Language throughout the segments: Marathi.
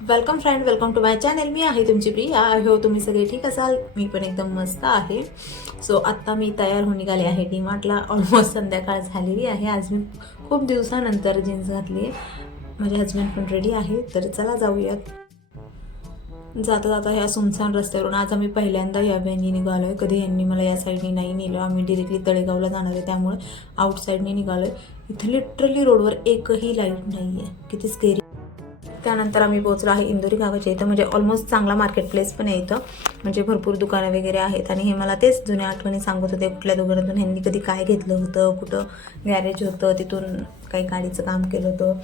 Welcome friend, welcome to my channel. मी आहे तुमची प्रिया. आय होप तुम्ही सगळे ठीक असाल. मी पण एकदम मस्त आहे. सो आत्ता मी तयार होऊन निघाले आहे डीमार्टला. ऑलमोस्ट संध्याकाळ झालेली आहे. आज मी खूप दिवसानंतर जीन्स घातली आहे. माझे हस्बंड पण रेडी आहे, तर चला जाऊयात. जाता जाता ह्या सुनसान रस्त्यावरून आज आम्ही पहिल्यांदा या व्हॅनी निघालो आहे. कधी यांनी मला या साईडनी नाही नेलं. आम्ही डिरेक्टली तळेगावला जाणार आहे, त्यामुळे आउट साईडनी निघालो आहे. इथं लिटरली रोडवर एकही लाईट नाही आहे. किती स्केरी. त्यानंतर आम्ही पोहोचलो आहे इंदोरी गावाच्या इथं. म्हणजे ऑलमोस्ट चांगला मार्केट प्लेस पण आहे इथं. म्हणजे भरपूर दुकानं वगैरे आहेत. आणि हे मला तेच जुन्या आठवणी सांगत होते, कुठल्या दुकानातून ह्यांनी कधी काय घेतलं होतं, कुठं गॅरेज होतं, तिथून काही गाडीचं काम केलं होतं.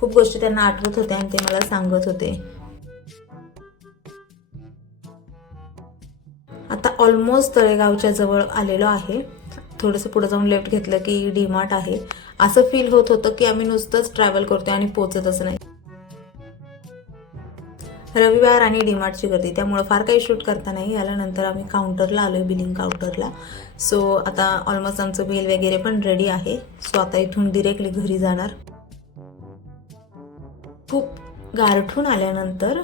खूप गोष्टी त्यांना आठवत होत्या आणि ते मला सांगत होते. आता ऑलमोस्ट तळेगावच्या जवळ आलेलो आहे. थोडंसं पुढं जाऊन लेफ्ट घेतलं की डीमार्ट आहे. असं फील होत होतं की आम्ही नुसतंच ट्रॅव्हल करतोय आणि पोचतच नाही. रविवार आणि डीमार्टची गर्दी, त्यामुळं फार काही शूट करता नाही आलं. नंतर आम्ही काउंटरला आलो आहे, बिलिंग काउंटरला. सो आता ऑलमोस्ट आमचं बिल वगैरे पण रेडी आहे. सो आता इथून डिरेक्टली घरी जाणार. खूप गारठून आल्यानंतर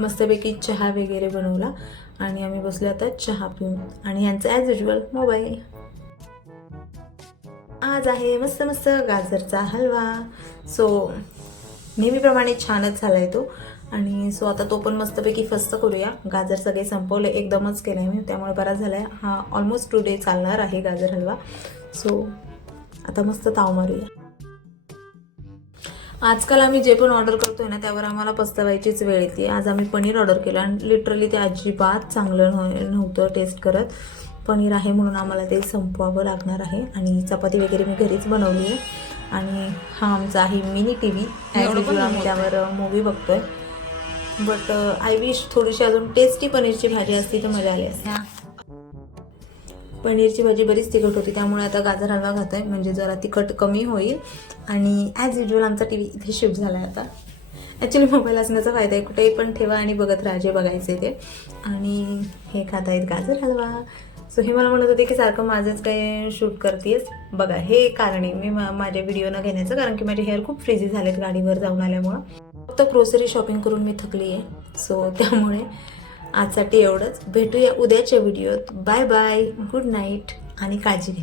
मस्तपैकी चहा वगैरे बनवला आणि आम्ही बसलो आता चहा पिऊन. आणि यांचं ॲज युजल मोबाईल. आज आहे मस्त मस्त गाजरचा हलवा. सो नेहमीप्रमाणे छानच झाला आहे तो. आणि सो आता तो पण मस्तपैकी फस्त करूया. गाजर सगळे संपवले, एकदमच केलं आहे मी, त्यामुळे बराच झाला आहे. हा ऑलमोस्ट 2 डे चालणार आहे गाजर हलवा. सो आता मस्त ताव मारूया. आजकाल आम्ही जे पण ऑर्डर करतोय ना, त्यावर आम्हाला पस्तावायचीच वेळ येते. आज आम्ही पनीर ऑर्डर केलं आणि लिटरली ते अजिबात चांगलं नव्हतं टेस्ट करत. पनीर आहे म्हणून आम्हाला ते संपवावं लागणार आहे. आणि चपाती वगैरे मी घरीच बनवली आहे. आणि हा आमचा आहे मिनी टी व्ही. आम्ही त्यावर मूवी बघतोय. बट आय विश थोडीशी अजून टेस्टी पनीरची भाजी असती तर मजा आली असते. पनीरची भाजी बरीच तिखट होती, त्यामुळे आता गाजर हलवा खातोय, म्हणजे जरा तिखट कमी होईल. आणि ॲज युजल आमचा टी व्ही इथे शिफ्ट झाला आहे आता. ॲक्च्युली मोबाईल असण्याचा फायदा आहे, कुठेही पण ठेवा आणि बघत राहा जे बघायचे ते. आणि हे खात आहेत गाजर हलवा. सो हे मला म्हणत होते की सारखं माझंच काय शूट करतेस. बघा, हे कारण आहे मी माझ्या व्हिडिओ न घेण्याचं, कारण की माझे हेअर खूप फ्रीझी झालेत गाडीवर जाऊन आल्यामुळं. फक्त ग्रोसरी शॉपिंग करून मी थकली आहे. सो त्यामुळे आजसाठी एवढंच. भेटूया उद्याच्या व्हिडिओत. बाय बाय, गुड नाईट आणि काळजी घ्या.